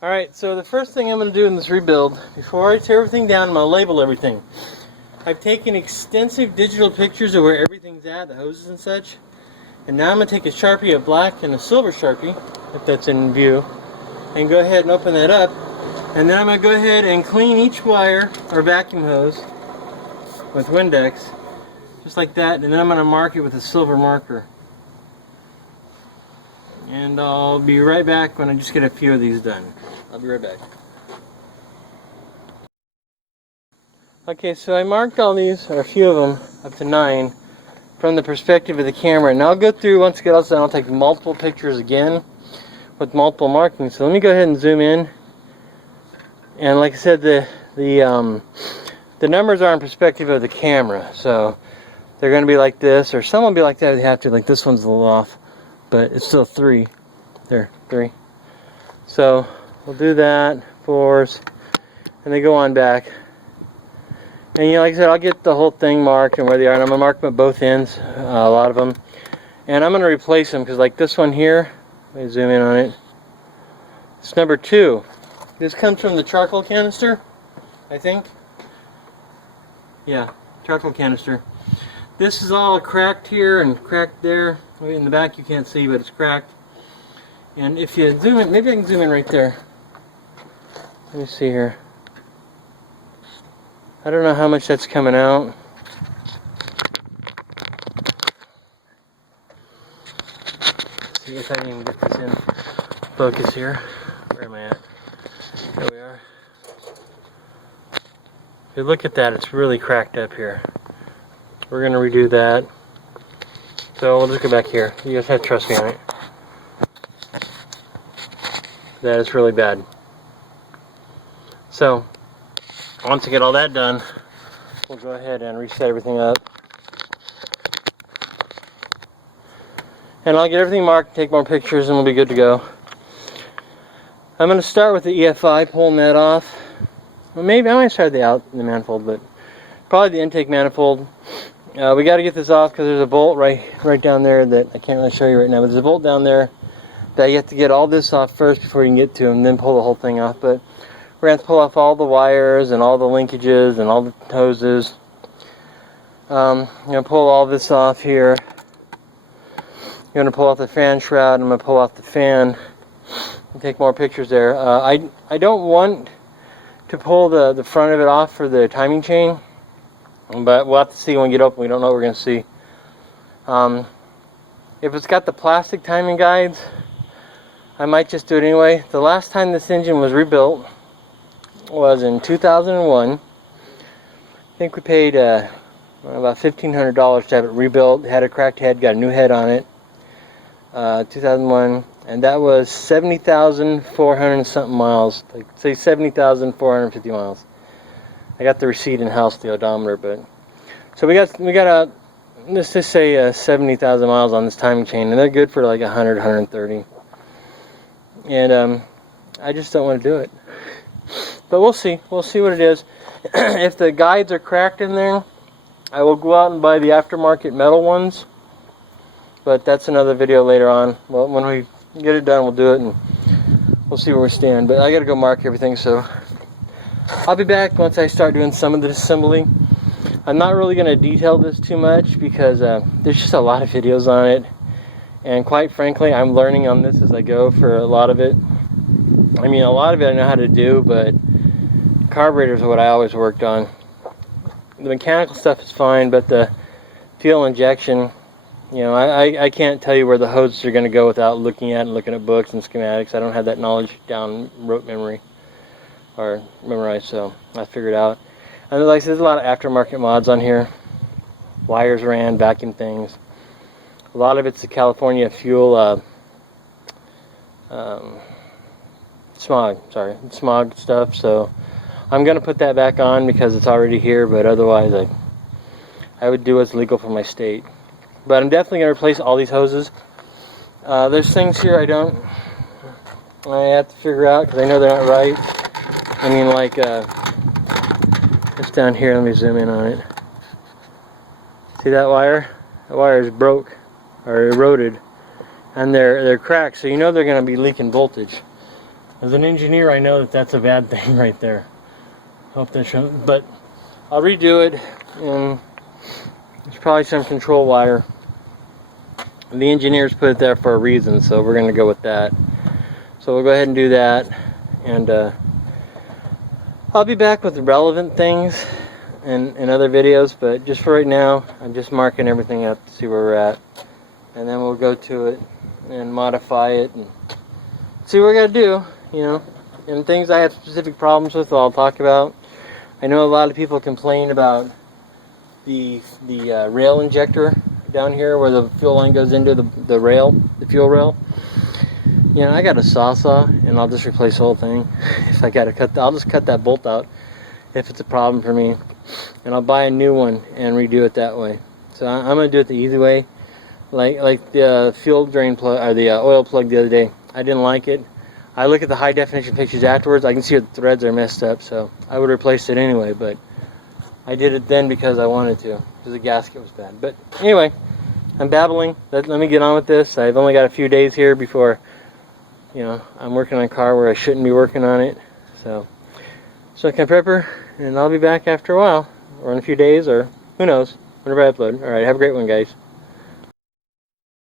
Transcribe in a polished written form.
Alright, so the first thing I'm going to do in this rebuild, before I tear everything down, I'm going to label everything. I've taken extensive digital pictures of where everything's at, the hoses and such. And now I'm going to take a Sharpie, a black and a silver Sharpie, if that's in view, and go ahead and open that up. And then I'm going to go ahead and clean each wire or vacuum hose with Windex, just like that. And then I'm going to mark it with a silver marker. And I'll be right back when I just get a few of these done. I'll be right back. Okay, so I marked all these, or a few of them, up to 9, from the perspective of the camera. And I'll go through, once I get all done, I'll take multiple pictures again with multiple markings. So let me go ahead and zoom in. And like I said, the numbers are in perspective of the camera. So they're going to be like this, or some will be like that if they have to. Like this one's a little off, but it's still 3. There, 3. So we'll do that, 4s, and they go on back. And you know, like I said, I'll get the whole thing marked and where they are, and I'm going to mark them at both ends, a lot of them. And I'm going to replace them, because like this one here, let me zoom in on it. It's number 2. This comes from the charcoal canister, I think. Yeah, charcoal canister. This is all cracked here and cracked there. In the back you can't see, but it's cracked. And if you zoom in, maybe I can zoom in right there. Let me see here. I don't know how much that's coming out. Let's see if I can get this in focus here. Where am I at? There we are. If you look at that, it's really cracked up here. We're going to redo that. So we'll just go back here. You just have to trust me on it. That is really bad. So once I get all that done, we'll go ahead and reset everything up. And I'll get everything marked, take more pictures, and we'll be good to go. I'm going to start with the EFI, pulling that off. Well, maybe I might start the manifold, but probably the intake manifold. We got to get this off because there's a bolt right down there that I can't really show you right now, but there's a bolt down there that you have to get all this off first before you can get to them, then pull the whole thing off. But we're going to pull off all the wires and all the linkages and all the hoses. I'm going to pull all this off here. I'm going to pull off the fan shroud. I'm going to pull off the fan and take more pictures there. I don't want to pull the front of it off for the timing chain, but we'll have to see when we get open. We don't know what we're going to see. If it's got the plastic timing guides, I might just do it anyway. The last time this engine was rebuilt was in 2001. I think we paid about $1,500 to have it rebuilt. It had a cracked head, got a new head on it. 2001, and that was 70,400 and something miles. Like say 70,450 miles. I got the receipt in house, the odometer, but so we got a, let's just say 70,000 miles on this timing chain, and they're good for like 100, 130. And I just don't want to do it. But we'll see. We'll see what it is. If the guides are cracked in there, I will go out and buy the aftermarket metal ones. But that's another video later on. Well, when we get it done, we'll do it and we'll see where we stand. But I got to go mark everything, so I'll be back once I start doing some of the assembly. I'm not really going to detail this too much because there's just a lot of videos on it. And quite frankly, I'm learning on this as I go for a lot of it. I mean, a lot of it I know how to do, but carburetors are what I always worked on. The mechanical stuff is fine, but the fuel injection, you know, I can't tell you where the hoses are going to go without looking at and looking at books and schematics. I don't have that knowledge down rote memory or memorized, so I figured it out. And like I said, there's a lot of aftermarket mods on here. Wires ran, vacuum things. A lot of it's the California fuel smog stuff, so I'm going to put that back on because it's already here, but otherwise I would do what's legal for my state. But I'm definitely going to replace all these hoses. There's things here I have to figure out because I know they're not right. I mean, like it's down here. Let me zoom in on it. See that wire? That wire is broke or eroded, and they're cracked, so you know they're going to be leaking voltage. As an engineer, I know that that's a bad thing right there. Hope that shouldn't, but I'll redo it, and there's probably some control wire. The engineers put it there for a reason, so we're going to go with that. So we'll go ahead and do that, and I'll be back with relevant things in other videos, but just for right now, I'm just marking everything up to see where we're at, and then we'll go to it and modify it and see what we got to do, you know. And things I have specific problems with, I'll talk about. I know a lot of people complain about the rail injector down here where the fuel line goes into the rail, the fuel rail. You know, I got a saw, and I'll just replace the whole thing. If I gotta I'll just cut that bolt out if it's a problem for me, and I'll buy a new one and redo it that way. So I'm gonna do it the easy way, like the fuel drain plug or the oil plug the other day. I didn't like it. I look at the high definition pictures afterwards. I can see the threads are messed up, so I would replace it anyway. But I did it then because I wanted to, because the gasket was bad. But anyway, I'm babbling. Let me get on with this. I've only got a few days here before, you know, I'm working on a car where I shouldn't be working on it. So can prep her, and I'll be back after a while, or in a few days, or who knows, whenever I upload. All right, have a great one, guys.